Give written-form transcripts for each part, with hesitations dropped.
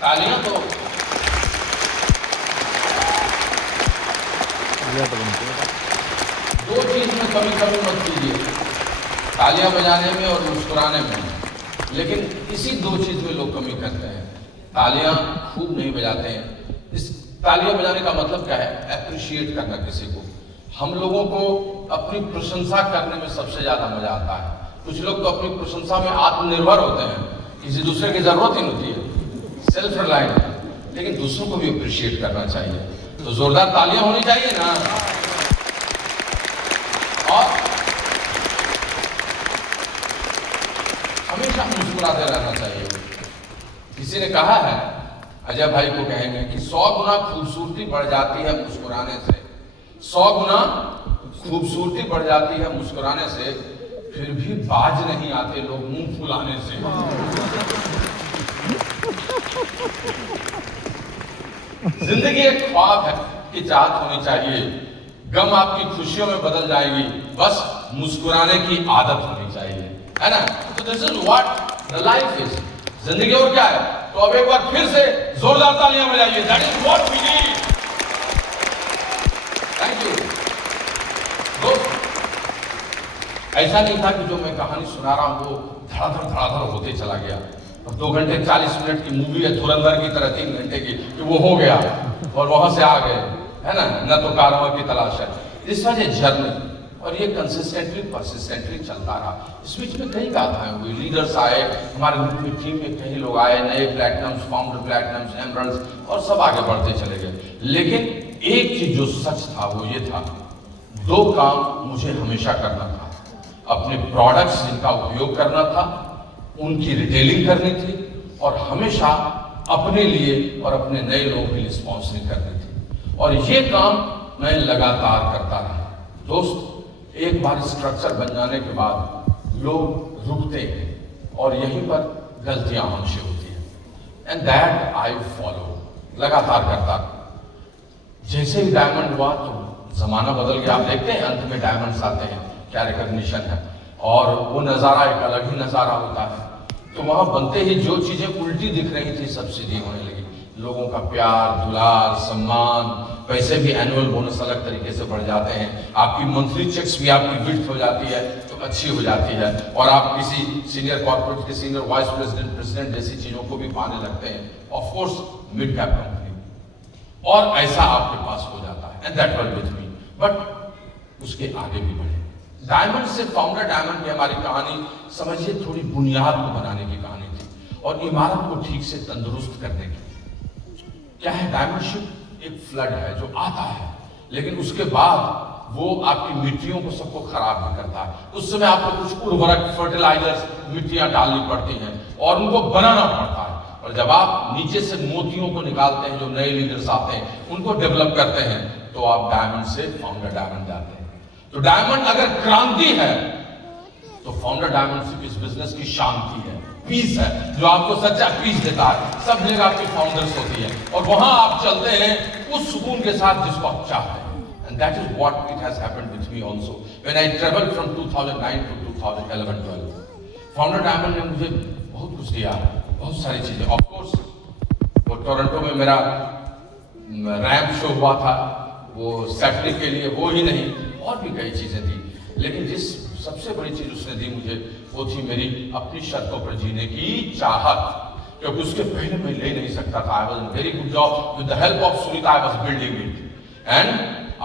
तालियां तो दो चीज में कभी कभी मत कीजिए, तालियां बजाने में और मुस्कुराने में। लेकिन इसी दो चीज में लोग कमी करते हैं। तालियां खूब नहीं बजाते हैं। इस तालियां बजाने का मतलब क्या है? एप्रिशिएट करना किसी को। हम लोगों को अपनी प्रशंसा करने में सबसे ज्यादा मजा आता है। कुछ लोग तो अपनी प्रशंसा में आत्मनिर्भर होते हैं, किसी दूसरे की जरूरत ही नहीं होती है, सेल्फ रिलायंट। लेकिन दूसरों को भी अप्रिशिएट करना चाहिए, तो जोरदार तालियां होनी चाहिए ना। और हमेशा मुस्कुराते रहना चाहिए। किसी ने कहा है, अजय भाई को कहेंगे कि 100 गुना खूबसूरती बढ़ जाती है मुस्कुराने से, 100 गुना खूबसूरती बढ़ जाती है मुस्कुराने से, फिर भी बाज नहीं आते लोग मुंह फुलाने से। जिंदगी एक ख्वाब है कि चाहत होनी चाहिए, गम आपकी खुशियों में बदल जाएगी, बस मुस्कुराने की आदत होनी चाहिए, है ना। तो this is what the life is. जिंदगी और क्या है? तो अब एक बार फिर से जोरदार तालियां बजाइए। That is what we need. Thank you दोस्त। ऐसा नहीं था कि जो मैं कहानी सुना रहा हूं वो धड़ाधड़ होते चला गया। और 2 घंटे 40 मिनट की मूवी है धुरंधर की तरह 3 घंटे की, कि वो हो गया और वहां से आ गए, है ना। न तो कारवां की तलाश है। इस वजह जर्नी, और ये कंसिस्टेंटली परसिस्टेंटली चलता रहा। इस बीच में कई गाथाएं हुई, लीडर्स आए हमारे ग्रुप में, टीम में कई लोग आए, नए प्लैटिनम्स, फाउंडर प्लैटिनम्स, एमरल्ड्स, और सब आगे बढ़ते चले गए। लेकिन एक चीज जो सच था वो ये था, 2 काम मुझे हमेशा करना था। अपने प्रोडक्ट्स जिनका उपयोग करना था उनकी रिटेलिंग करनी थी, और हमेशा अपने लिए और अपने नए लोगों के लिए स्पॉन्सरिंग करनी थी। और ये काम मैं लगातार करता रहा। दोस्त, एक बार स्ट्रक्चर बन जाने के बाद लोग रुकते हैं और यहीं पर गलतियां हमसे होती हैं, एंड दैट आई फॉलो, लगातार करता। जैसे ही डायमंड हुआ तो जमाना बदल गया। आप देखते हैं अंत में डायमंड्स आते हैं, क्या रिकॉग्निशन है, और वो नजारा एक अलग ही नजारा होता है। तो वहां बनते ही जो चीजें उल्टी दिख रही थी सब सीधी होने लगी। लोगों का प्यार, दुलार, सम्मान, पैसे भी, एनुअल बोनस अलग तरीके से बढ़ जाते हैं, आपकी मंथली चेक्स भी आपकी विड्थ हो जाती है तो अच्छी हो जाती है, और आप किसी सीनियर कॉर्पोरेट के सीनियर वाइस प्रेसिडेंट, प्रेसिडेंट जैसी चीजों को भी पाने लगते हैं, of course mid cap company, और ऐसा आपके पास हो जाता है। And that was with me. But उसके आगे भी बढ़े। डायमंड से फाउंडर डायमंड की हमारी कहानी समझिए थोड़ी बुनियाद को बनाने की कहानी थी, और इमारत को ठीक से तंदुरुस्त करने की। क्या है डायमंड शिप? एक फ्लड है जो आता है, लेकिन उसके बाद वो आपकी मिट्टियों को सबको खराब भी करता है। उस समय आपको कुछ उर्वरक, फर्टिलाइजर्स, मिट्टियां डालनी पड़ती हैं और उनको बनाना पड़ता है। और जब आप नीचे से मोतियों को निकालते हैं, जो नए लीडर्स आते हैं उनको डेवलप करते हैं, तो आप डायमंड से फाउंडर डायमंड जाते हैं। तो डायमंड अगर क्रांति है तो फाउंडर डायमंड इस बिजनेस की शांति है, पीस है, जो आपको सच्चा पीस देता है। सब जगह आपकी फाउंडर्स होती है और वहां आप चलते हैं उस सुकून के साथ जिसको आप चाहते हैं। And that is what it has happened with me also when I travelled from 2009 to 2011-12। Founder diamond ने मुझे बहुत कुछ दिया, बहुत सारी चीजें। ऑफ कोर्स वो टोरंटो में मेरा रैंप शो हुआ था, वो सैटरडे के लिए वो ही नहीं, और भी कई चीजें थी। लेकिन जिस सबसे बड़ी चीज उसने दी मुझे, वो थी मेरी अपनी शर्तों पर जीने की चाहत, क्योंकि उसके पहले मैं ले नहीं सकता था। I was in very good job, with the help of Sunita I was building it, and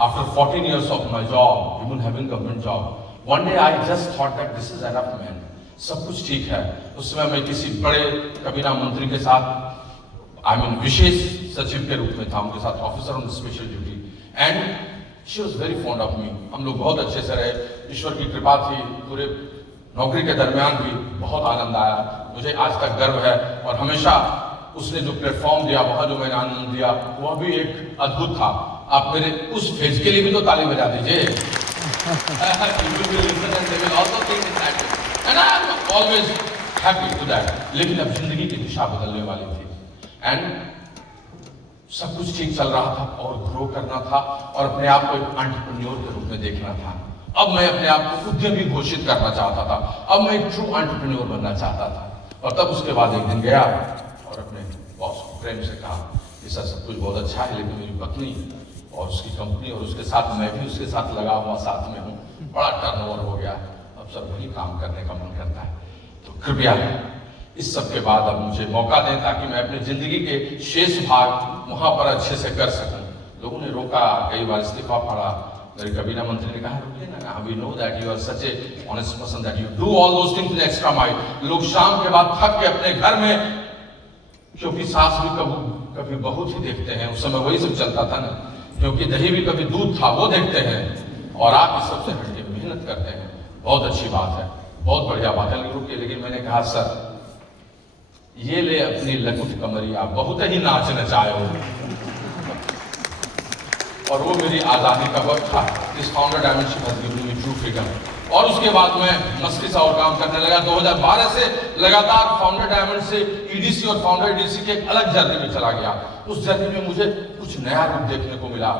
after 14 years of my job, even having government job, one day I just thought that this is enough man, सब कुछ ठीक है। उस समय मैं किसी बड़े कबीना मंत्री के साथ, आई मीन विशेष सचिव के रूप में था, उनके साथ officer on special duty, and she was very fond of me. हम लोग बहुत अच्छे से रहे, ईश्वर की कृपा थी। पूरे नौकरी के दरमियान भी बहुत आनंद आया, मुझे आज तक गर्व है। और हमेशा उसने जो प्लेटफॉर्म दिया, वहां जो मैंने आनंद दिया, वह भी एक अद्भुत था। आप मेरे उस फेज के लिए भी तो ताली बजा दीजिए। Always happy to that. लेकिन अब जिंदगी की दिशा बदलने वाली थी, एंड सब कुछ ठीक चल रहा था और ग्रो करना था और अपने आप को एक एंटरप्रेन्योर के रूप में देखना था। अब मैं अपने आप को उद्यमी घोषित करना चाहता था, अब मैं एक ट्रू एंटरप्रेन्योर बनना चाहता था। और तब उसके बाद एक दिन गया और अपने बॉस को प्रेम से कहा कि सर सब कुछ बहुत अच्छा है, लेकिन मेरी पत्नी और उसकी कंपनी और उसके साथ मैं भी उसके साथ लगा हुआ साथ में हूँ, बड़ा टर्नओवर हो गया, अब सर वही काम करने का मन करता है, तो कृपया इस सब के बाद अब मुझे मौका दें ताकि मैं अपनी जिंदगी के शेष भाग वहां पर अच्छे से कर सकूं। लोगों ने रोका, कई बार इस्तीफा पड़ा, मेरे कैबिनेट मंत्री ने कहा रुकिए ना, we know that you are such a honest person that you do all those things in extra mile. लोग शाम के बाद थक के अपने घर में, क्योंकि सास भी कभी बहू ही देखते हैं, उस समय वही सब चलता था ना, क्योंकि दही भी कभी दूध था वो देखते हैं, और आप इस सबसे हटके मेहनत करते हैं, बहुत अच्छी बात है, बहुत बढ़िया बात है। लेकिन मैंने कहा सर ये ले अपनी लकुट कमरिया, बहुत ही नाच नचाए हो, और वो मेरी आजादी का वक्त था। इस founder dimension has given me true freedom. और उसके बाद मैं मस्ती से और काम करने लगा। 2012 से लगातार फाउंडर डायमंड से ईडीसी और फाउंडर ईडीसी के एक अलग जर्नी में चला गया। उस जर्नी में मुझे कुछ नया रूप देखने को मिला।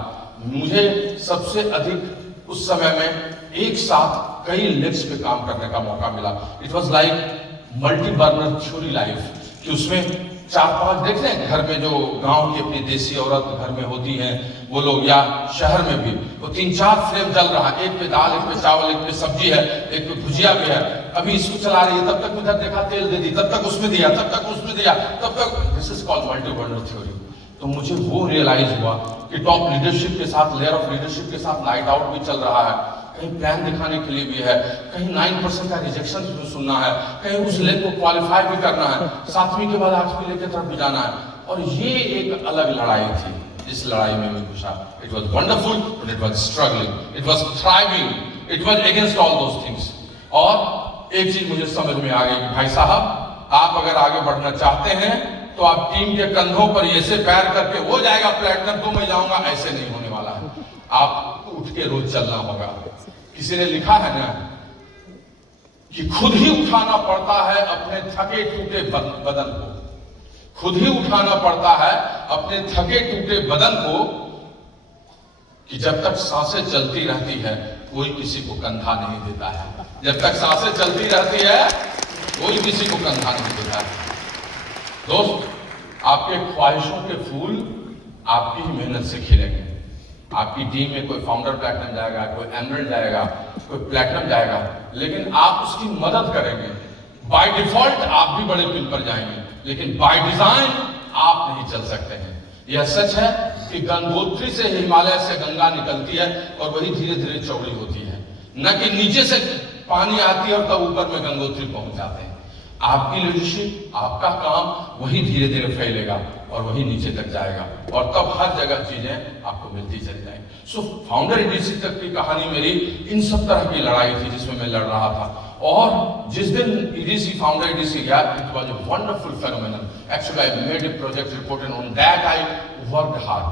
मुझे सबसे अधिक उस समय में एक साथ कई लेग्स पे काम करने का मौका मिला। It was like multi burner theory life, कि उसमें 4-5 देख रहे हैं घर में जो गांव की अपनी देसी औरत घर में होती हैं वो लोग, या शहर में भी वो 3-4 फ्लेम जल रहा है, एक पे दाल, एक पे चावल, एक पे सब्जी है, एक पे भुजिया भी है, अभी इसको चला रही है, तब तक उधर देखा तेल दे दी, तब तक उसमें दिया, तब तक उसमें दिया, तब तक। This is called multi burner theory. तो मुझे वो रियलाइज हुआ कि टॉप लीडरशिप के साथ, लेयर ऑफ लीडरशिप के साथ नाइट आउट भी चल रहा है, कहीं प्लान दिखाने के लिए भी है, कहीं 9% का रिजेक्शन भी सुनना है, कहीं उस लेग को क्वालिफाई भी करना है, 7वीं के बाद 8वीं लेग की तरफ भी जाना है। और ये एक अलग लड़ाई थी, इस लड़ाई में मैं घुसा। It was wonderful but it was struggling, it was thriving, it was against all those things. और एक चीज मुझे समझ में आ गई कि भाई साहब, आप अगर आगे बढ़ना चाहते हैं तो आप टीम के कंधों पर ऐसे पैर करके हो जाएगा प्लेटिनम तो मैं जाऊंगा, ऐसे नहीं होने वाला है। आप उठ के रोज चलना होगा। किसी ने लिखा है ना कि खुद ही उठाना पड़ता है अपने थके टूटे बदन को, खुद ही उठाना पड़ता है अपने थके टूटे बदन को, कि जब तक सांसें चलती रहती है कोई किसी को कंधा नहीं देता है। जब तक सांसें चलती रहती है कोई किसी को कंधा नहीं देता है। दोस्त, आपके ख्वाहिशों के फूल आपकी ही मेहनत से खिलेंगे। आपकी टीम में कोई फाउंडर प्लैटिनम जाएगा, कोई एमरल्ड जाएगा, कोई प्लैटिनम जाएगा, लेकिन आप उसकी मदद करेंगे। बाय डिफॉल्ट आप भी बड़े पिन पर जाएंगे, लेकिन बाय डिजाइन आप नहीं चल सकते हैं। यह सच है कि गंगोत्री से हिमालय से गंगा निकलती है और वही धीरे धीरे चौड़ी होती है, न कि नीचे से पानी आती है और तब ऊपर में गंगोत्री पहुंच जाते हैं। आपकी लीडरशिप, आपका काम वही धीरे धीरे फैलेगा और वही नीचे तक जाएगा, और तब हर जगह चीजें आपको मिलती चली जाएंगी। सो फाउंडर ईडीसी तक की कहानी मेरी इन सब तरह की लड़ाई थी जिसमें मैं लड़ रहा था। और जिस दिन ईडीसी फाउंडर ईडीसी गया, it was a wonderful phenomenon. Actually I made a project reported on that, I worked hard,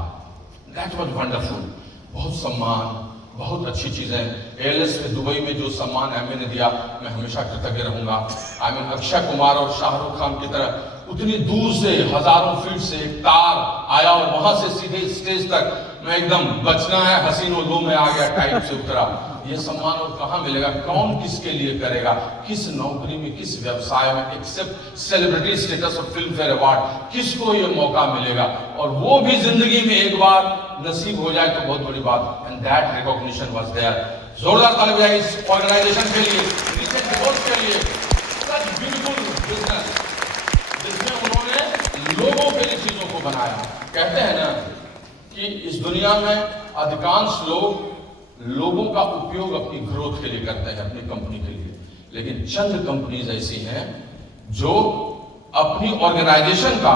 that was wonderful. बहुत सम्मान, बहुत अच्छी चीजें। एएलएस में दुबई में जो सम्मान एमए ने दिया, मैं हमेशा कृतज्ञ रहूंगा। आई मीन अक्षय कुमार और शाहरुख खान की तरह उतनी दूर से, हजारों फीट से एक तार आया और वहां से सीधे स्टेज तक मैं एकदम बचना है हसीनो लो में आ गया टाइप से उतरा। ये सम्मान और कहाँ मिलेगा, कौन किसके लिए करेगा, किस नौकरी में, किस व्यवसाय में, एक्सेप्ट सेलिब्रिटी स्टेटस और फिल्म फेयर अवार्ड, किसको ये मौका मिलेगा। और वो भी जिंदगी में एक बार नसीब हो जाए तो बहुत बड़ी बात। And that recognition was there. जोरदार ताली बजाइए इस ऑर्गेनाइजेशन के लिए, रिसेंट रिपोर्ट्स के लिए। सच ब्यूटीफुल बिजनेस जिसमें उन्होंने लोगों के लिए चीजों को बनाया। कहते हैं ना कि इस दुनिया में अधिकांश लोग लोगों का उपयोग अपनी ग्रोथ के लिए करते हैं, अपनी कंपनी के लिए, लेकिन चंद कंपनीज ऐसी हैं जो अपनी ऑर्गेनाइजेशन का,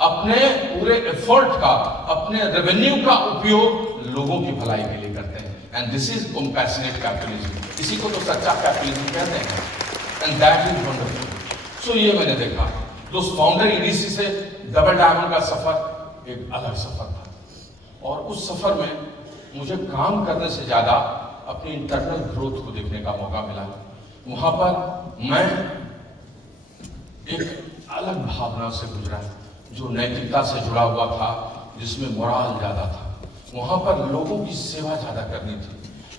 अपने पूरे एफर्ट का, अपने रेवेन्यू का उपयोग लोगों की भलाई के लिए करते हैं। And this is compassionate capitalism. इसी को तो सच्चा कैपिटलिज्म कहते हैं। And that is wonderful. So ये मैंने देखा। तो फाउंडर ईडीसी से डबल डायमंड का सफर एक अलग सफर था, और उस सफर में मुझे काम करने से ज्यादा अपनी इंटरनल ग्रोथ को देखने का मौका मिला। वहां पर मैं एक अलग भावना से गुजरा जो नैतिकता से जुड़ा हुआ था, जिसमें मोराल ज्यादा था। वहां पर लोगों की सेवा ज्यादा करनी थी।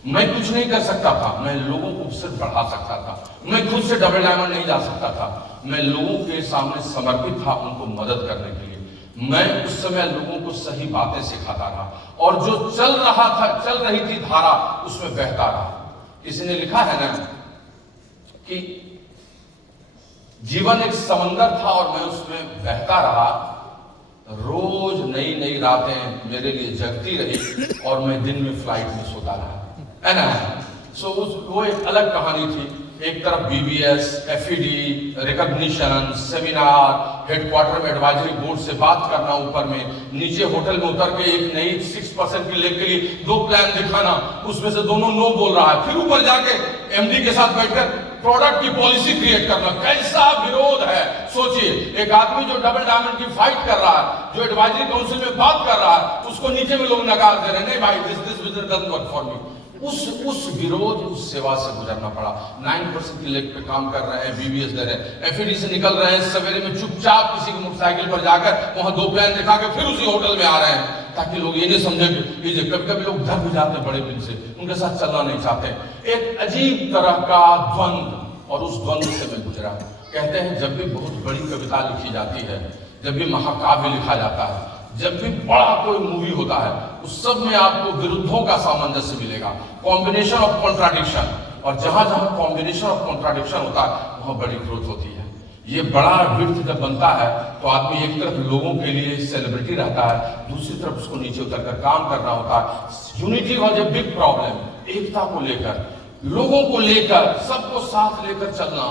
मैं कुछ नहीं कर सकता था, मैं लोगों को सिर्फ बढ़ा सकता था। मैं खुद से डबल डायमंड नहीं जा सकता था, मैं लोगों के सामने समर्पित था उनको मदद करने के लिए। मैं उस समय लोगों को सही बातें सिखाता रहा और जो चल रही थी धारा उसमें बहता रहा। किसी ने लिखा है ना कि जीवन एक समंदर था और मैं उसमें बहता रहा, रोज नई नई रातें मेरे लिए जगती रही और मैं दिन में फ्लाइट में सोता रहा, है ना। सो वो एक अलग कहानी थी। एक तरफ BBS, FED, recognition, seminar, headquarter में एडवाइजरी बोर्ड से बात करना, ऊपर में नीचे होटल में उतर के एक नई 6% की लेग के लिए 2 प्लान दिखाना, उसमें से दोनों नो बोल रहा है, फिर ऊपर जाके एमडी के साथ बैठकर प्रोडक्ट की पॉलिसी क्रिएट करना। कैसा विरोध है सोचिए। एक आदमी जो डबल डायमंड की फाइट कर रहा है, जो एडवाइजरी काउंसिल में बात कर रहा है, उसको नीचे में लोग नकार दे रहे हैं, नहीं भाई this business doesn't work for me. उस विरोध, उस सेवा से गुजरना पड़ा। 9% की लेग पे काम कर रहे हैं, बीबीएस दे रहे हैं, एफईडी से निकल रहे हैं, सवेरे में चुपचाप किसी की मोटरसाइकिल पर जाकर वहां 2 प्लान दिखा के फिर उसी होटल में आ रहे हैं, ताकि लोग ये नहीं समझे कि कभी कभी लोग डर भी जाते बड़े दिन से, उनके साथ चलना नहीं चाहते। एक अजीब तरह का द्वंद, और उस द्वंद से मैं गुजरा। कहते हैं जब भी बहुत बड़ी कविता लिखी जाती है, जब भी महाकाव्य लिखा जाता है, जब भी बड़ा कोई मूवी होता है, उस सब में आपको विरुद्धों का सामंजस्य मिलेगा, कॉम्बिनेशन ऑफ कॉन्ट्राडिक्शन। और जहां जहां कॉम्बिनेशन ऑफ कॉन्ट्राडिक्शन होता है वहां बड़ी ग्रोथ होती है। ये बड़ा विर्थ जब बनता है तो आदमी एक तरफ लोगों के लिए सेलिब्रिटी रहता है, दूसरी तरफ उसको नीचे उतरकर काम करना होता है। Unity was a big problem. एकता को लेकर, लोगों को लेकर, सबको साथ लेकर चलना,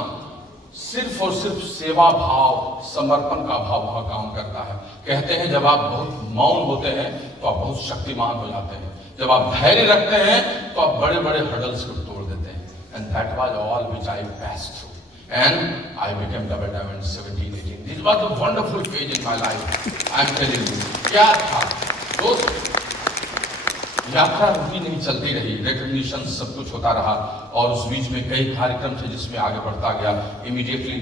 सिर्फ और सिर्फ सेवा भाव, समर्पण का भाव वहां काम करता है। कहते हैं जब आप बहुत मौन होते हैं तो आप बहुत शक्तिमान हो जाते हैं, जब आप धैर्य रखते हैं तो आप बड़े बड़े हर्डल्स को तोड़ देते हैं। And that was all which I passed through and I became double diamond 17-18. This was a wonderful phase in my life. I am telling you. क्या था दोस्त, यात्रा रुकी नहीं, चलती रही, रिकॉग्निशन सब कुछ होता रहा और उस बीच में कई कार्यक्रम थे जिसमें आगे बढ़ता गया। इमीडिएटली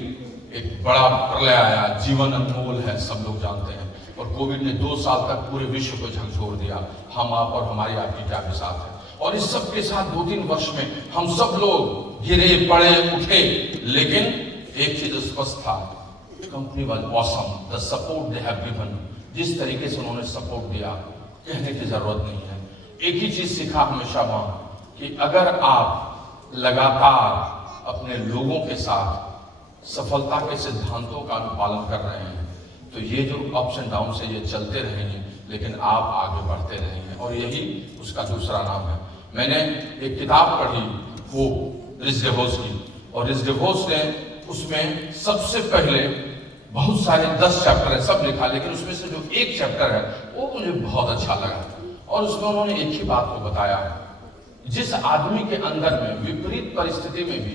एक बड़ा प्रलय आया। जीवन अनमोल है, सब लोग जानते हैं, और कोविड ने 2 साल तक पूरे विश्व को झकझोर दिया। हम आप और हमारी आपकी क्या भी साथ है। और इस सब के साथ 2-3 वर्ष में हम सब लोग गिरे, पड़े, उठे, लेकिन एक चीज स्पष्ट था, company was awesome. The support they have given, जिस तरीके से उन्होंने सपोर्ट दिया, कहने की जरूरत नहीं है। एक ही चीज सीखा हमेशा वहां कि अगर आप लगातार अपने लोगों के साथ सफलता के सिद्धांतों का अनुपालन कर रहे हैं तो ये जो अप्स एंड डाउन से ये चलते रहेंगे, लेकिन आप आगे बढ़ते रहेंगे, और यही उसका दूसरा नाम है। मैंने एक किताब पढ़ी, वो रिच डेवोस की, और रिच डेवोस ने उसमें सबसे पहले बहुत सारे 10 चैप्टर है, सब लिखा, लेकिन उसमें से जो एक चैप्टर है वो मुझे बहुत अच्छा लगा। और उसमें उन्होंने एक ही बात को बताया, जिस आदमी के अंदर में विपरीत परिस्थिति में भी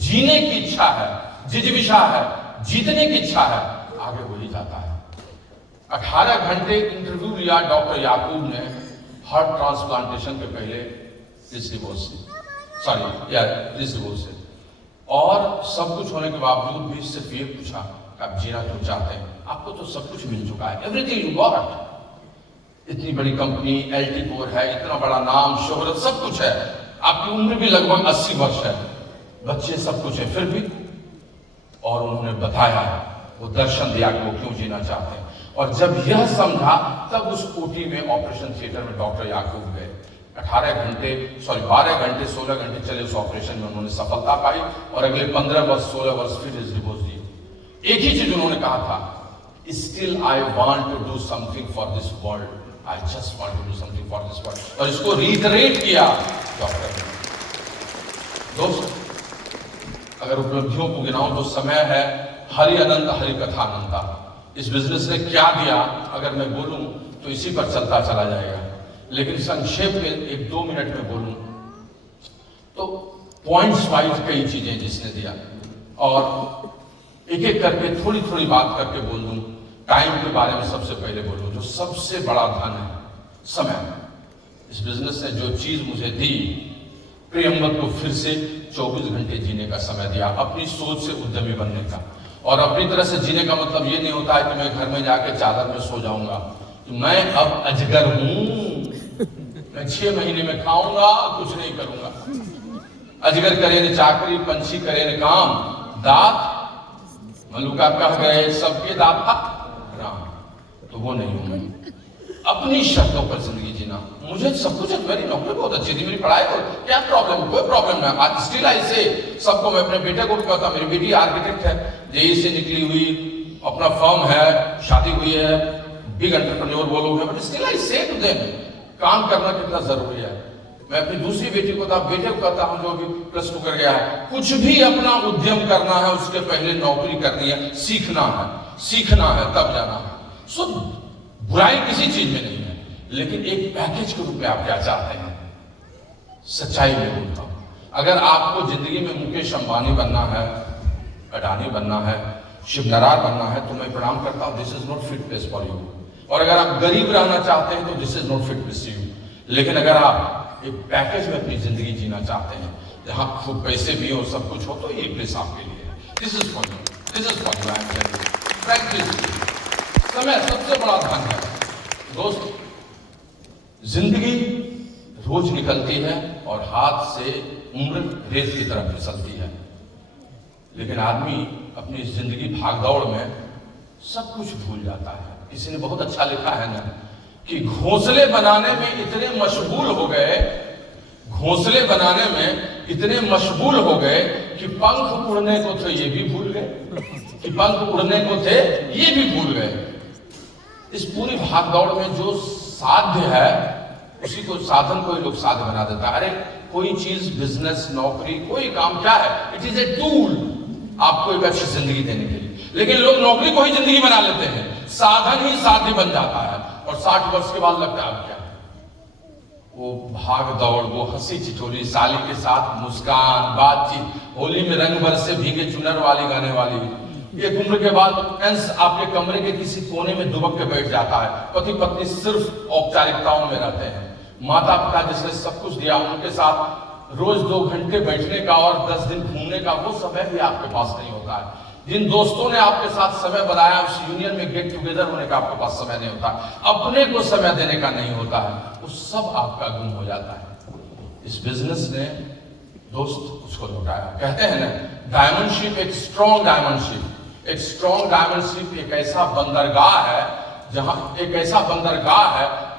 जीने की इच्छा है, जिजीविषा है, जीतने की इच्छा है, आगे वही जाता है। 18 घंटे इंटरव्यू लिया डॉक्टर याकूब ने हार्ट ट्रांसप्लांटेशन के पहले रिच डेवोस से, और सब कुछ होने के बावजूद भी सिर्फ ये पूछा कि आप जीना क्यों चाहते हैं? आपको तो सब कुछ मिल चुका है, एवरीथिंग यू गॉट। इतनी बड़ी कंपनी, LT कोर है, इतना बड़ा नाम, शोहरत, सब कुछ है, आपकी उम्र भी लगभग 80 वर्ष है, बच्चे, सब कुछ है, फिर भी। और उन्होंने बताया, वो दर्शन दिया कि वो क्यों जीना चाहते हैं। और जब यह समझा तब उस ओटी में, ऑपरेशन थिएटर में डॉक्टर याकूब गए। 12 घंटे 16 घंटे चले उस ऑपरेशन में, उन्होंने सफलता पाई और अगले 15 वर्ष 16 वर्ष फिर रिच डिवोर्स दिए। एक ही चीज उन्होंने कहा था, still I want to do something for this world, I just want to do something for this world, और इसको रीइटरेट किया डॉक्टर ने। दोस्त, अगर उपलब्धियों को गिनाऊं तो समय है हरि अनंत, हरि कथा अनंता। इस बिजनेस ने क्या दिया अगर मैं बोलूं तो इसी पर चलता चला जाएगा, लेकिन संक्षेप में 1-2 मिनट में बोलूं तो पॉइंट्स वाइज कई चीजें जिसने दिया, और एक एक करके थोड़ी थोड़ी बात करके बोल दूं। टाइम के बारे में सबसे पहले बोलूं, जो सबसे बड़ा धन है, समय। इस बिजनेस ने जो चीज मुझे दी, प्रियंवत को फिर से 24 घंटे जीने का समय दिया, अपनी सोच से उद्यमी बनने का। और अपनी तरह से जीने का मतलब ये नहीं होता है कि मैं घर में जाके चादर में सो जाऊंगा, मैं अब अजगर हूं, मैं 6 महीने में खाऊंगा, कुछ नहीं करूंगा। अजगर करे न चाकरी, पंछी करे न काम, दांत मलुका कह गए सबके दाता राम। तो वो नहीं हूं मैं। अपनी शर्तों पर जिंदगी जीना। मुझे सब कुछ, मेरी नौकरी बहुत अच्छी थी, मेरी पढ़ाई को क्या प्रॉब्लम है, कोई प्रॉब्लम नहीं। आज स्टिल आई से सबको, मैं अपने बेटे को भी कहता, मेरी बेटी आर्किटेक्ट है, जेई से निकली हुई, अपना फर्म है, शादी हुई है, बिग एंटरप्रेन्योर वो लोग हैं, बट स्टिल आई से टू देम, काम करना कितना जरूरी है। मैं अपनी दूसरी बेटी को था, बेटे को कहता हूं जो अभी +2 कर गया है, कुछ भी अपना उद्यम करना है उसके पहले नौकरी करनी है, सीखना है तब जाना है। सो बुराई किसी चीज में नहीं है, लेकिन एक पैकेज के रूप में आप क्या चाहते हैं, सच्चाई में बोलता हूं। अगर आपको जिंदगी में मुकेश अंबानी बनना है, अडानी बनना है, शिव नारायण बनना है, तो मैं प्रणाम करता हूं, this is not fit place for you. और अगर आप गरीब रहना चाहते हैं तो this is not fit place you. लेकिन अगर आप एक पैकेज में अपनी जिंदगी जीना चाहते हैं, जहां खूब पैसे भी हो, सब कुछ हो, तो ये प्लेस आपके लिए है। This is for you, this is for you. I am telling you, practice. समय सबसे बड़ा धन है दोस्त। जिंदगी रोज निकलती है और हाथ से उम्र रेत की तरफ फिसलती है, लेकिन आदमी अपनी जिंदगी भागदौड़ में सब कुछ भूल जाता है। किसी ने बहुत अच्छा लिखा है ना कि घोंसले बनाने में इतने मशगूल हो गए, घोंसले बनाने में इतने मशगूल हो गए कि पंख उड़ने को थे ये भी भूल गए, कि पंख उड़ने को थे ये भी भूल गए। इस पूरी भागदौड़ में जो साध्य है उसी को साधन कोई लोग साध्य बना देता है। अरे कोई चीज, बिजनेस, नौकरी, कोई काम क्या है, इट इज ए टूल आपको एक अच्छी जिंदगी देने के लिए। लेकिन लोग नौकरी को ही जिंदगी बना लेते हैं, साधन ही साध्य बन जाता है, और 60 वर्ष के बाद लगता है अब क्या, वो भाग दौड़, वो हंसी चिठोली, साली के साथ मुस्कान, बातचीत, होली में रंग बरसे भीगे चुनर वाली गाने वाली। एक उम्र के बाद अंश आपके कमरे के किसी कोने में दुबक के बैठ जाता है। पति पत्नी सिर्फ औपचारिकताओं में रहते हैं। माता पिता जिसने सब कुछ दिया, उनके साथ रोज 2 घंटे बैठने का और 10 दिन घूमने का वो समय भी आपके पास नहीं होता है। जिन दोस्तों ने आपके साथ समय बनाया, उस यूनियन में गेट टुगेदर होने का आपके पास समय नहीं होता, अपने को समय देने का नहीं होता है, वो सब आपका गुम हो जाता है। इस बिजनेस ने दोस्त उसको लौटाया। कहते हैं ना, डायमंड शिप एक स्ट्रॉन्ग डायमंड शिप, एक स्ट्रॉन्ग डायमंड शिप एक ऐसा बंदरगाह है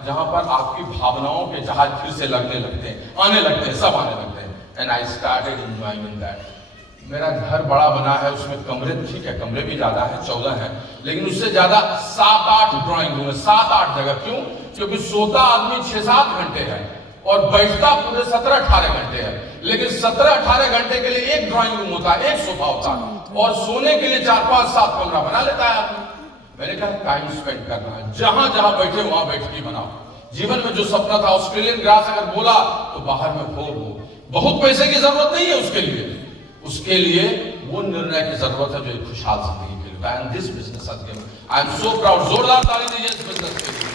जहां पर आपकी भावनाओं के जहाज फिर से लगने लगते हैं, आने लगते हैं, सब आने लगते हैं। And I started enjoying that. मेरा घर बड़ा बना है, उसमें कमरे, ठीक है कमरे भी ज्यादा है, 14 है, लेकिन उससे ज्यादा 7-8 ड्राइंग रूम है, 7-8 जगह। क्यों? क्योंकि सोता आदमी 6-7 घंटे है और बैठता पूरे 17-18 घंटे है, लेकिन 17-18 घंटे के लिए एक ड्राइंग रूम होता है, एक सोफा होता है, और सोने के लिए 4-5-7 कमरा बना लेता है आदमी। मैंने कहा टाइम स्पेंड करना है, जहां जहां बैठे वहां बैठ के बनाओ। जीवन में जो सपना था, ऑस्ट्रेलियन ग्रास अगर बोला तो बाहर में हो, बहुत पैसे की जरूरत नहीं है उसके लिए, उसके लिए वो निर्णय की जरूरत है जो एक खुशहाल जिंदगी के लिए। And this business has given, I am so proud. जोरदार ताली दीजिए इस बिजनेस के लिए।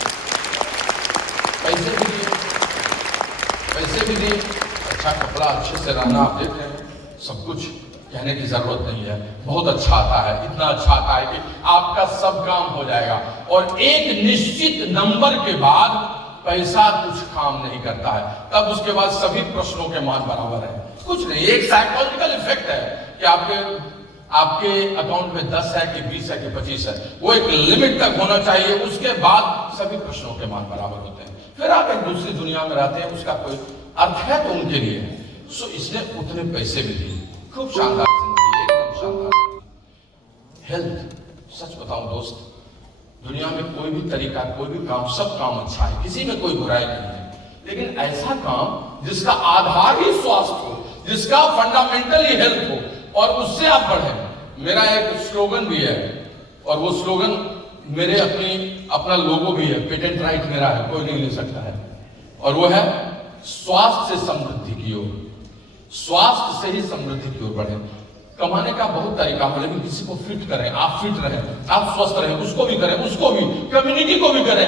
पैसे भी दिए, अच्छा कपड़ा, अच्छे से रहना, आप देख रहे हैं, सब कुछ कहने की जरूरत नहीं है, बहुत अच्छा आता है, इतना अच्छा आता है कि आपका सब काम हो जाएगा। और एक निश्चित नंबर के बाद पैसा कुछ काम नहीं करता है, तब उसके बाद सभी प्रश्नों के मान बराबर है, कुछ नहीं। एक साइकोलॉजिकल इफेक्ट है कि आपके अकाउंट में 10 है कि 20 है कि 25 है, वो एक लिमिट तक होना चाहिए, उसके बाद सभी प्रश्नों के मान बराबर होते हैं। फिर आप एक दूसरी दुनिया में रहते हैं, उसका कोई अर्थ है तो उनके लिए। सो इसने उतने पैसे भी दिए, खूब शानदार जिंदगी, एकदम शानदार। हेल्थ, सच बताऊं दोस्त, दुनिया में कोई भी तरीका, कोई भी काम, सब काम अच्छा है, किसी में कोई बुराई नहीं है, लेकिन ऐसा काम जिसका आधार ही स्वास्थ्य हो, जिसका फंडामेंटल ही हेल्थ हो, और उससे आप बढ़े। मेरा एक स्लोगन भी है, और वो स्लोगन मेरे अपना लोगो भी है, पेटेंट राइट मेरा है, कोई नहीं ले सकता है, और वो है स्वास्थ्य से समृद्धि की ओर। स्वास्थ्य से ही समृद्धि की ओर बढ़े। कमाने का बहुत तरीका है, लेकिन किसी को फिट करें, आप फिट रहें, आप स्वस्थ रहें, उसको भी करें, उसको भी, कम्युनिटी को भी करें,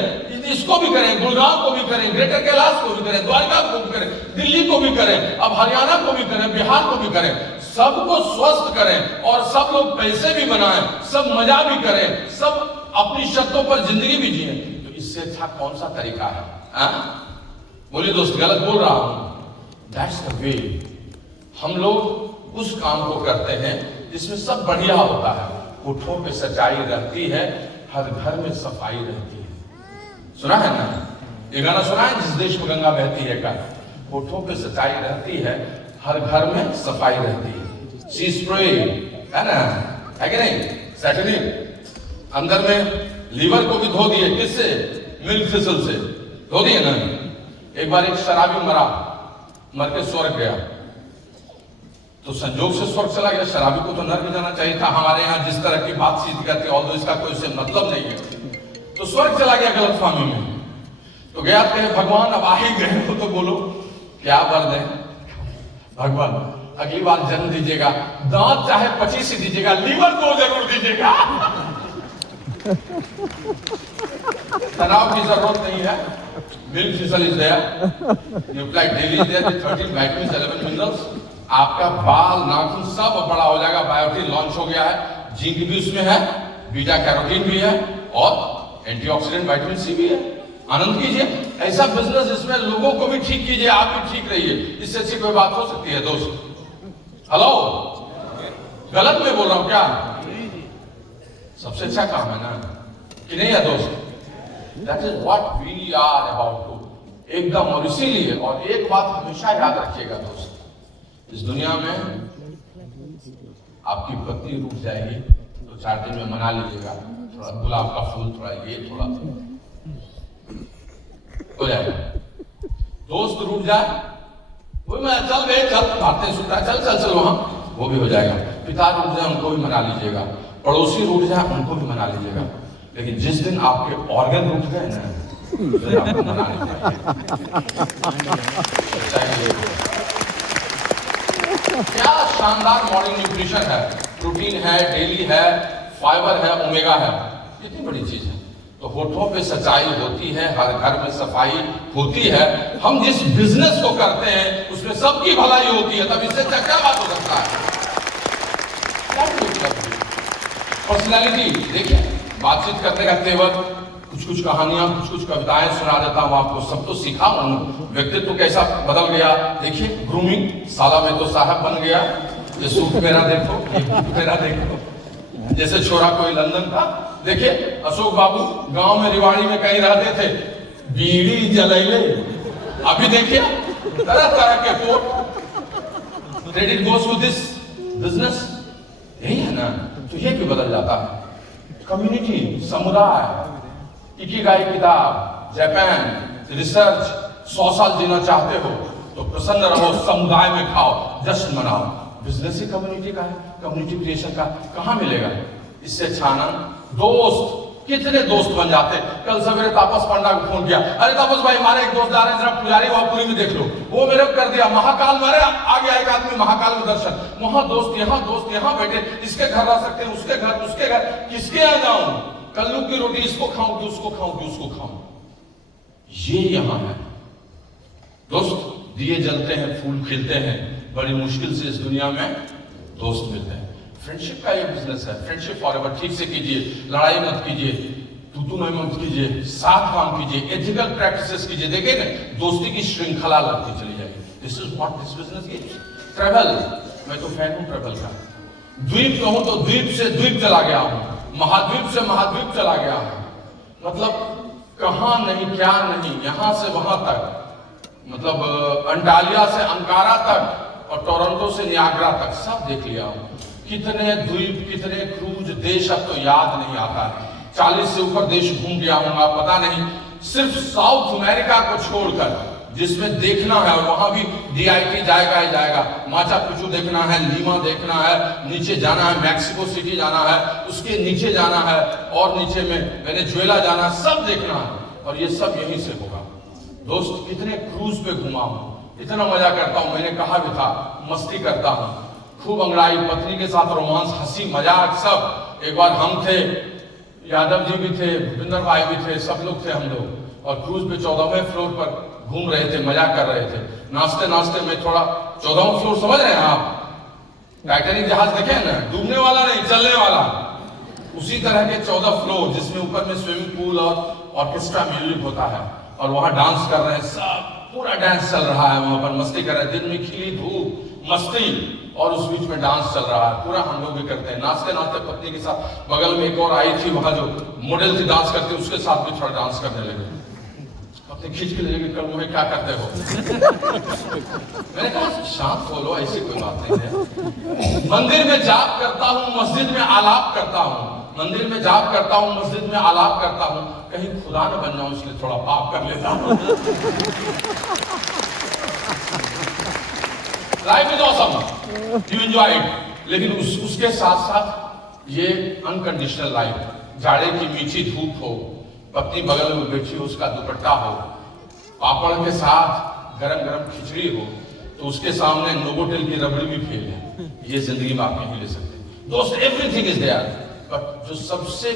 इसको भी करें, गुड़गांव को भी करें, ग्रेटर कैलाश को भी करें, द्वारका को भी करें, दिल्ली को भी करें, अब हरियाणा को भी करें, बिहार को भी करें, सबको स्वस्थ करें, और सब लोग पैसे भी बनाएं, सब मजा भी करें, सब अपनी शर्तों पर जिंदगी भी जिए। तो इससे अच्छा कौन सा तरीका है? बोलिए दोस्त, गलत बोल रहा हूं? That's the way. हम लोग उस काम को करते हैं जिसमें सब बढ़िया होता है, होठों पे सच्चाई रहती है, हर घर में सफाई रहती है। सुना है ना? ये गाना सुना है, जिस देश में गंगा बहती है का? होठों पे सच्चाई रहती है, हर घर में सफाई रहती है। शी स्प्रे है ना, है कि नहीं? सैटनिक अंदर में लीवर को भी धो दिए, किससे? मिल्क थिसल से धो दिए ना। एक बार एक शराबी मर के स्वर्ग गया, तो संजोग से स्वर्ग चला गया। शराबी को तो नर्क जाना चाहिए था। हमारे यहाँ जिस तरह की बातचीत करते हैं, और इसका कोई से मतलब नहीं है, तो स्वर्ग चला गया गलतफहमी में। तो गया कहे भगवान अब आ ही गए हो तो बोलो क्या वर दें? भगवान अगली बार जन्म दीजिएगा, दांत चाहे 25 ही दीजिएगा, लीवर को जरूर दीजिएगा। तनाव की जरूरत नहीं है। Milk thistle is there, nucleic daily is there, 13 vitamin 11 minerals. आपका बाल नाखून सब बड़ा हो जाएगा। बायोटिन लॉन्च हो गया है, जिंक भी उसमें है, बीटा कैरोटीन भी है, और एंटीऑक्सीडेंट विटामिन सी भी है। आनंद कीजिए। ऐसा बिजनेस जिसमें लोगों को भी ठीक कीजिए, आप भी ठीक रहिए। इससे अच्छी कोई बात हो सकती है दोस्त? हेलो, गलत में बोल रहा हूं क्या? सबसे अच्छा काम है ना, कि नहीं है दोस्त? That is what we are about to, एकदम। और इसीलिए, और एक बात हमेशा याद रखिएगा दोस्त, इस दुनिया में आपकी पत्नी रूठ जाएगी तो 4 दिन में मना लीजिएगा, थोड़ा गुलाब का फूल, थोड़ा ये, थोड़ा हो जाएगा। दोस्त रूठ जाए, वो मैं चल गए, चल भागते सुनता है, चल चल चल वहां, वो भी हो जाएगा। पिता रूठ जाए, उनको भी मना लीजिएगा। पड़ोसी रूठ जाए, उनको भी मना लीजिएगा। लेकिन जिस दिन आपके ऑर्गन रूठ गए ना, उस दिन आपको मना लीजिएगा। क्या शानदार मॉर्निंग न्यूट्रिशन है, प्रोटीन है, डेली है, फाइबर है, ओमेगा है, कितनी बड़ी चीज है। तो होठों पे सच्चाई होती है, हर घर में सफाई होती है। हम जिस बिजनेस को करते हैं उसमें सबकी भलाई होती है, तब इससे क्या बात हो सकता है? पर्सनैलिटी देखिए, बातचीत करने का तेवर, कुछ कहानियां, कुछ कविताएं सुना देता हूं आपको, सब तो सीखा हूं। व्यक्तित्व कैसा बदल गया देखिए। ग्रूमिंग, साला में तो साहब बन गया। ये सूट मेरा देखो, ये बूट मेरा देखो। जैसे छोरा कोई लंदन का, देखिए अशोक बाबू गांव में रिवाड़ी में कहीं रहते थे, बीड़ी जलैले, अभी देखिए तरह तरह के कोट। Credit goes to this business, यही है ना? तो ये भी बदल जाता है। कम्युनिटी, समुदाय, इकिगाई किताब, जापान रिसर्च, 100 साल जीना चाहते हो तो प्रसन्न रहो, समुदाय में खाओ, जश्न मनाओ। बिजनेस ही कम्युनिटी का है, कम्युनिटी क्रिएशन का। कहां मिलेगा इससे अच्छा आनंद? दोस्त, कितने दोस्त बन जाते। कल सवेरे तापस पंडा को फोन किया, अरे तापस भाई हमारे एक दोस्त जा रहे हैं, जरा पुजारी वापुरी में देख लो। वो मेरे को कर दिया, महाकाल मारे आ गया एक आदमी, महाकाल में दर्शन। वहां दोस्त यहाँ बैठे, इसके घर रह सकते हैं, उसके घर, किसके यहाँ जाऊं? कल्लू की रोटी इसको खाऊं कि उसको खाऊं कि उसको खाऊं? ये यहां है दोस्त। दिए जलते हैं, फूल खिलते हैं, बड़ी मुश्किल से इस दुनिया में दोस्त मिलते हैं। फ्रेंडशिप का ये बिजनेस है। Friendship forever. ठीक से कीजिए, लड़ाई मत कीजिए, तू मैं मत कीजिए, साथ काम कीजिए, एथिकल प्रैक्टिसेस कीजिए। देखिए ना, दोस्ती की श्रृंखला लगती चली जाएगी। This is what this business is. Travel, मैं तो फैन हूं ट्रैवल का। द्वीप कहूं तो द्वीप से द्वीप चला गया हूं, महाद्वीप से महाद्वीप चला गया हूं। मतलब कहां नहीं, क्या नहीं, यहां से वहां तक, मतलब अंटालिया से अंकारा तक और टोरंटो से नियाग्रा तक सब देख लिया हूं। कितने द्वीप, कितने क्रूज, देश अब तो याद नहीं आता है। 40 से ऊपर देश घूम गया हूं, पता नहीं। सिर्फ साउथ अमेरिका को छोड़कर, जिसमें देखना है, और वहां भी DIT जाएगा ही जाएगा। माचा पिचू देखना है, लीमा देखना है, नीचे जाना है, मैक्सिको सिटी जाना है, उसके नीचे जाना है, और नीचे में वेनेजुएला जाना है, सब देखना है। और ये सब यहीं से होगा दोस्त। कितने क्रूज पे घुमा हूं, इतना मजा करता हूं। मैंने कहा भी था, मस्ती करता हूं, खूब अंगड़ाई, पत्नी के साथ रोमांस, हंसी मजाक सब। एक बार हम थे, यादव जी भी थे, भूपिंदर भाई भी थे, सब लोग थे हम लोग, और क्रूज पे 14वें फ्लोर पर घूम रहे थे, मजा कर रहे थे। नाचते नाचते मैं थोड़ा, 14वां फ्लोर समझ रहे हैं आप? टाइटैनिक जहाज देखे ना, डूबने वाला नहीं, चलने वाला। उसी तरह के 14 फ्लोर, जिसमें ऊपर में स्विमिंग पूल और ऑर्केस्ट्रा म्यूजिक होता है, और वहां डांस कर रहे हैं सब, पूरा डांस चल रहा है वहां पर, मस्ती कर रहे हैं। दिन में खिली धूप, मस्ती, और उस बीच में डांस चल रहा है। पूरा हम लोग भी करते हैं, नाचते नाचते पत्नी के साथ। बगल में एक और आई थी वहां, जो मॉडल थी डांस करती, उसके साथ भी थोड़ा डांस करने लगे। अपने खींच के ले जाके कल मुझे क्या करते हो? मैंने कहा शांत बोलो, ऐसी कोई बात नहीं है। मंदिर में जाप करता हूँ, मस्जिद में आलाप करता हूँ, मंदिर में जाप करता हूँ, मस्जिद में आलाप करता हूँ, कहीं खुदा न बन जाऊं इसलिए थोड़ा पाप कर लेता हूँ। Life is awesome, you enjoy it, लेकिन उसके साथ साथ ये अनकंडीशनल लाइफ, जाड़े की मीठी धूप हो, पत्नी बगल में बैठी हो, उसका दुपट्टा हो, पापड़ के साथ गरम गरम खिचड़ी हो, तो उसके सामने नोवोटेल की रबड़ी भी फेल है। ये जिंदगी में आप नहीं ले सकते दोस्त। एवरीथिंग इज देयर, बट जो सबसे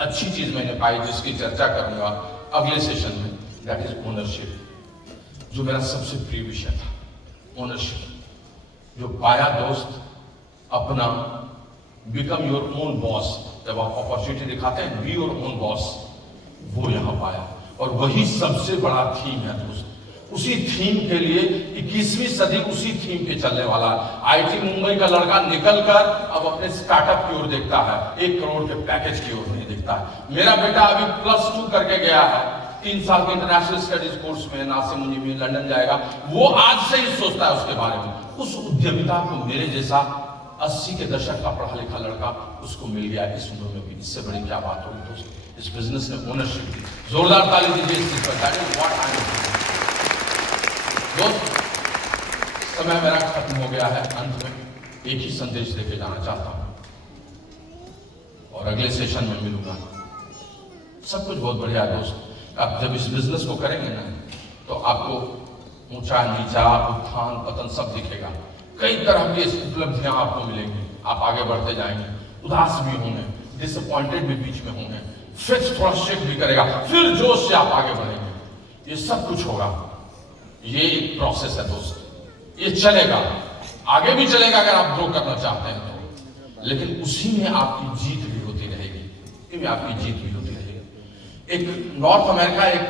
अच्छी चीज मैंने पाई, जिसकी चर्चा करूंगा अगले सेशन में, दैट इज ओनरशिप। जो मेरा सबसे प्रिय विषय था, ओनरशिप, जो पाया दोस्त अपना, बिकम योर ओन बॉस। जब आप अपॉर्चुनिटी दिखाते हैं, बी योर ओन बॉस, वो यहां पाया। और वही सबसे बड़ा थीम है दोस्त। उसी थीम के लिए 21वीं सदी उसी थीम पे चलने वाला है। आईटी मुंबई का लड़का निकलकर अब अपने स्टार्टअप की ओर देखता है, 1 करोड़ के पैकेज की ओर नहीं देखता है। मेरा बेटा अभी +2 करके गया है, 3 साल के इंटरनेशनल स्टडीज कोर्स में नासिम में लंदन जाएगा। वो आज से ही सोचता है उसके बारे में। उस उद्यमिता को मेरे जैसा 80 के दशक का पढ़ा लिखा लड़का उसको मिल गया इस उम्र में भी। इससे बड़ी क्या बात होगी दोस्त? इस बिजनेस में ओनरशिप की जोरदार ताली दीजिए इस चीज पर। दोस्त, समय मेरा खत्म हो गया है। अंत में एक ही संदेश देके जाना चाहता हूं और अगले सेशन में मिलूंगा। सब कुछ बहुत बढ़िया है दोस्त। आप जब इस बिजनेस को करेंगे ना, तो आपको ऊंचा नीचा, उत्थान पतन सब दिखेगा। कई तरह की उपलब्धियां आपको मिलेंगी। आप आगे बढ़ते जाएंगे, उदास भी होंगे, डिसअपॉइंटेड भी बीच में होंगे, फिर थोड़ा शेक भी करेगा, फिर जोश से आप आगे बढ़ेंगे। ये सब कुछ होगा। ये एक प्रोसेस है दोस्त, ये चलेगा, आगे भी चलेगा अगर आप ग्रो करना चाहते हैं तो। लेकिन उसी में आपकी जीत भी होती रहेगी, उसी में आपकी जीत भी होती रहेगी। एक नॉर्थ अमेरिका एक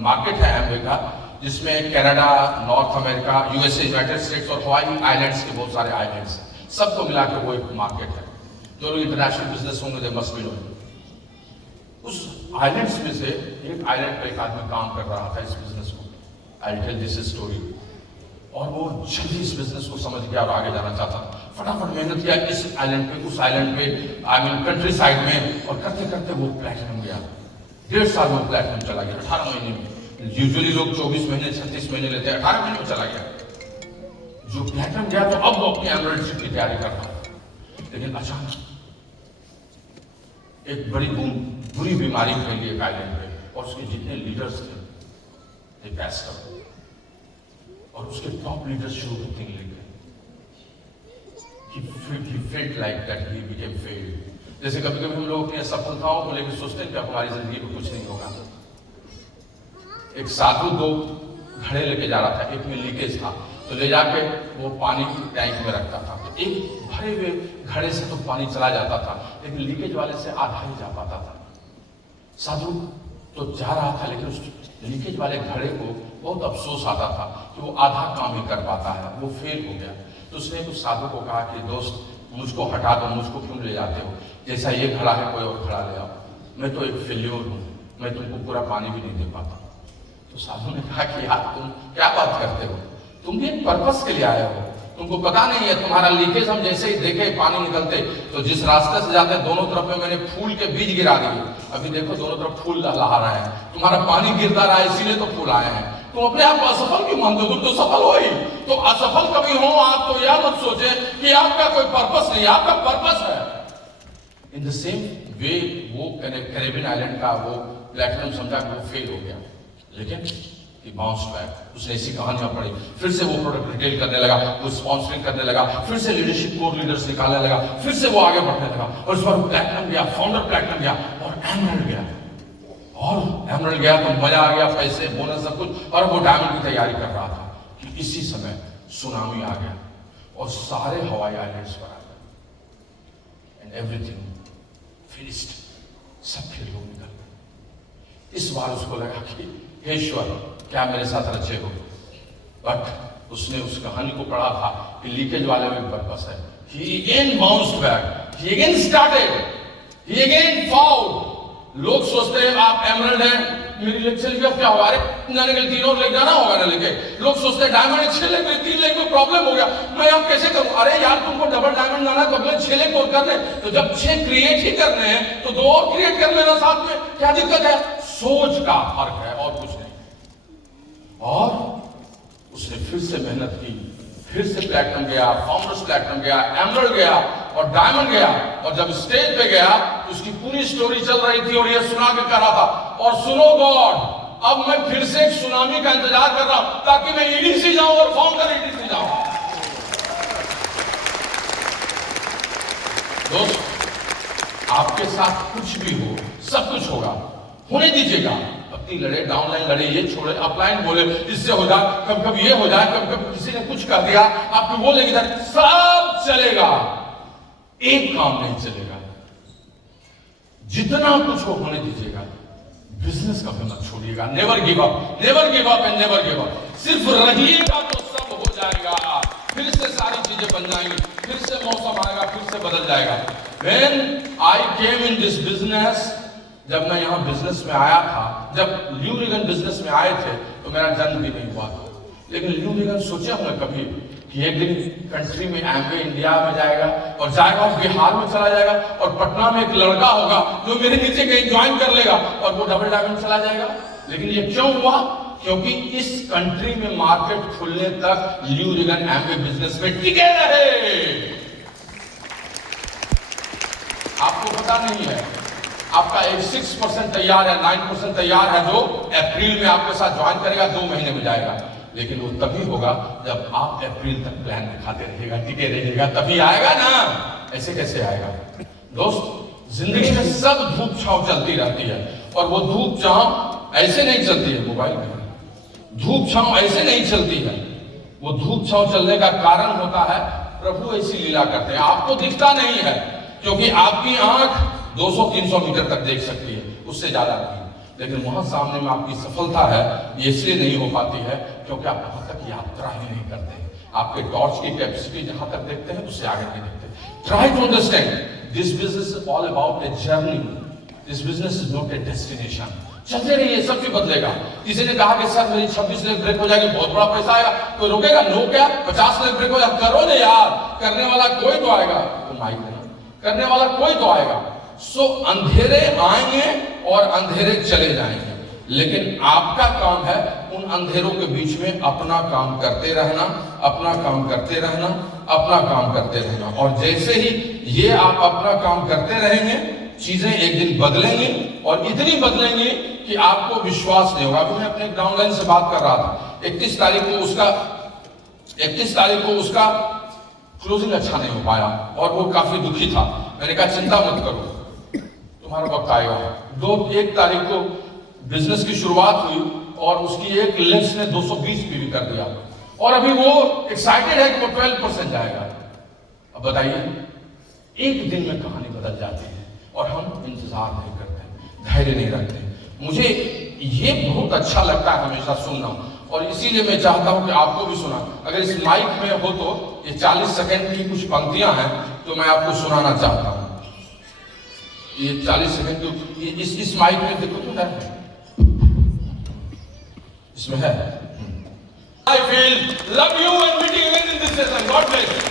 मार्केट है एमवे का, जिसमें Canada, north America, USA, United states और हवाई आइलैंड्स के बहुत सारे आइलैंड्स हैं। सबको मिला के वो एक मार्केट है। जो लोग इंटरनेशनल बिजनेस होंगे दे मस्ट बी नोइंग। उस आइलैंड्स में से एक आइलैंड पे एक आदमी काम कर रहा था इस बिजनेस को। I tell this story. और वो जल्दी इस बिजनेस को समझ गया और आगे जाना चाहता था। फटाफट मेहनत किया इस आइलैंड पे, उस आइलैंड पे, आई मीन कंट्री साइड में, और करते करते वो प्लैटिनम गया। 1.5 साल में प्लैटिनम चला गया, 18 महीने में। यूजुअली लोग 24 महीने 36 महीने लेते हैं, 18 महीने में चला गया। जो प्लैटिनम गया तो अब वो अपनी एमरल्डशिप की तैयारी कर रहा था। लेकिन अचानक एक बड़ी बुरी बीमारी फैली एक आइलैंड पे, और उसके जितने लीडर्स थे दे पैस्ड आउट, और उसके टॉप लीडर्स शुरू to think like that. He felt like that he became failed. जैसे कभी कभी हम लोग अपनी सफलताओं को लेकर सोचते हैं कि हमारी जिंदगी में कुछ नहीं होगा। एक साधु 2 घड़े लेके जा रहा था, एक में लीकेज था, तो ले जाके वो पानी टैंक में रखता था। तो एक भरे हुए घड़े से तो पानी चला जाता था, लेकिन लीकेज वाले से आधा ही जा पाता था। साधु तो जा रहा था, लेकिन उस लीकेज वाले घड़े को बहुत अफसोस आता था कि वो आधा काम ही कर पाता है, वो फेल हो गया। तो उसने उस साधु को कहा कि दोस्त, मुझको हटा दो, मुझको क्यों ले जाते हो? जैसा ये घड़ा है कोई और घड़ा ले आओ, मैं तो एक फेल्योर हूँ, मैं तुमको पूरा पानी भी नहीं दे पाता। तो साधु ने कहा कि यार तुम क्या बात करते हो? तुम भी एक पर्पस के लिए आए हो, तुमको पता नहीं है तुम्हारा लीकेज हम जैसे ही देखे पानी निकलते, तो जिस रास्ते से जाते दोनों तरफ में मैंने फूल के बीज गिरा दिए। अभी देखो दोनों तरफ फूल लहरा रहे हैं, तुम्हारा पानी गिरता रहा है, इसीलिए तो फूल आए हैं। तुम अपने आप को असफल क्यों मानते हो? तुम तो सफल हो ही। तो असफल कभी हो आप तो यह मत सोचे कि आपका कोई पर्पस नहीं, आपका पर्पस है। इन द सेम वे वो कैरेबियन आइलैंड का वो प्लैटिनम समझा कि वो फेल हो गया, लेकिन बाउंस बैक। उसने ऐसी कहानियां पढ़ी, फिर से वो प्रोडक्ट रिटेल करने लगा, वो स्पॉन्सरिंग करने लगा, फिर से लीडरशिप कोर लीडर्स निकालने लगा, फिर से वो आगे बढ़ने लगा। और इस बार प्लैटिनम गया, फाउंडर प्लैटिनम गया, और एमरल्ड गया। और एमरल्ड गया तो मजा आ गया, पैसे, बोनस, सब कुछ। और वो डायमंड की तैयारी कर रहा था कि इसी समय सुनामी आ गया और सारे हवाई आइलैंड्स पर आ गए, एंड एवरीथिंग फिनिश्ड। सब फिर लोग निकल गए। इस बार उसको लगा कि हे ईश्वर, क्या मेरे साथ रचे हो? बट उसने उस कहानी को पढ़ा था कि लीकेज वाले में पर्पस है। He again bounced back, he again started, he again fought। लोग सोचते हैं आप एमरल्ड हैं, मेरी लेग चली गई, अब क्या होगा? अरे जाने के लिए 3 और लेग जाना होगा ना लेके। लोग सोचते हैं डायमंड है 6 लेग में, 3 लेग में प्रॉब्लम हो गया, मैं अब कैसे करूं? अरे यार तुमको डबल डायमंड जाना तो अगले 6 लेग और करने, तो जब 6 क्रिएट ही करने हैं तो 2 और क्रिएट कर लेना साथ में, क्या दिक्कत है? सोच का फर्क है और कुछ नहीं। और उसने फिर से मेहनत की, फिर से प्लैटिनम गया, फाउंडर्स प्लैटिनम गया, एमरल्ड गया और डायमंड गया। और जब स्टेज पे गया तो उसकी पूरी स्टोरी चल रही थी और ये सुना के कर रहा था, और सुनो गॉड, अब मैं फिर से एक सुनामी का इंतजार कर रहा हूं ताकि मैं ईडीसी जाऊं और फाउंडर ईडीसी जाऊं। दोस्त, आपके साथ कुछ भी हो, सब कुछ होगा, होने दीजिएगा। अपनी लड़े, डाउनलाइन लड़े, ये छोड़े, अपलाइन बोले, इससे हो जाए, कब कब ये हो जाए, कब कब किसी ने कुछ कर दिया, आपको वो लेके जाए, सब चलेगा, एक काम नहीं चलेगा। जितना कुछ हो होने दीजिएगा, बिजनेस का भी मत छोड़िएगा। Never give up, never give up and never give up. सिर्फ रहिएगा तो सब हो जाएगा, फिर से सारी चीजें बन जाएंगी, फिर से मौसम आएगा, फिर से बदल जाएगा। When I came in this business, जब मैं यहाँ बिजनेस में आया था, जब ल्यू रीगन बिजनेस में आए थे तो मेरा जन्म भी नहीं हुआ था, लेकिन ल्यू रीगन सोचे होंगे कभी कि एक दिन कंट्री में एमवे इंडिया में जाएगा और जाएगा बिहार में चला जाएगा और पटना में एक लड़का होगा जो मेरे नीचे कहीं ज्वाइन कर लेगा और वो डबल डायमंड चला जाएगा। लेकिन ये क्यों हुआ? क्योंकि इस कंट्री में मार्केट खुलने तक ल्यू रीगन एमवे बिजनेस में टिके रहे। आपको पता नहीं है, आपका एक 6% तैयार है, 9% तैयार है जो अप्रैल में आपके साथ ज्वाइन करेगा, 2 महीने में जाएगा। लेकिन वो तभी होगा जब आप अप्रैल तक प्लान दिखाते रहिएगा, टिके रहिएगा, तभी आएगा ना। ऐसे कैसे आएगा? दोस्त, जिंदगी में सब धूप छांव चलती रहती है, और वो धूप छांव ऐसे नहीं चलती है। मोबाइल में धूप छांव ऐसे नहीं चलती है। वो धूप छांव चलने का कारण होता है प्रभु ऐसी लीला करते हैं। आपको दिखता नहीं है क्योंकि आपकी आंख 200-300 मीटर तक देख सकती है, उससे ज्यादा नहीं। लेकिन वहां सामने में आपकी सफलता है, ये इसलिए नहीं हो पाती है क्योंकि आप वहां तक यात्रा ही नहीं करते। आपके टॉर्च की कैपेसिटी जहां तक देखते हैं उससे आगे नहीं देखते। Try to understand this business is all about a journey, this business is not a destination. चलते रहिए, सब कुछ बदलेगा। किसी ने कहा कि सर मेरी 26 लेग ब्रेक हो जाएगी, बहुत बड़ा पैसा आएगा, कोई रोकेगा? नो क्या, 50 लेग ब्रेक हो जाए, करो ना यार, करने वाला कोई तो आएगा। तो माइक नहीं, करने वाला कोई तो आएगा। सो अंधेरे आएंगे और अंधेरे चले जाएंगे, लेकिन आपका काम है उन अंधेरों के बीच में अपना काम करते रहना, अपना काम करते रहना, अपना काम करते रहना। और जैसे ही ये आप अपना काम करते रहेंगे, चीजें एक दिन बदलेंगी, और इतनी बदलेंगी कि आपको विश्वास नहीं होगा। अभी मैं अपने डाउनलाइन से बात कर रहा था, 31 तारीख को उसका क्लोजिंग अच्छा नहीं हो पाया और वो काफी दुखी था। मैंने कहा चिंता मत करो, तुम्हारा वक्त आएगा। 1 तारीख को बिजनेस की शुरुआत हुई और उसकी एक लेंस ने 220 पीवी कर दिया, और अभी वो एक्साइटेड है कि वो 12% जाएगा। अब बताइए, एक दिन में कहानी बदल जाती है और हम इंतजार नहीं करते, धैर्य नहीं रखते। मुझे ये बहुत अच्छा लगता है हमेशा सुनना, और इसीलिए मैं चाहता हूं कि आपको भी सुना। अगर इस माइक में हो तो ये 40 सेकंड की कुछ पंक्तियां हैं तो मैं आपको सुनाना चाहता हूं। ये 40 सेकंड तो इस माइक में देखो तो है, इसमें है। I feel love you and meeting again in this session. God bless.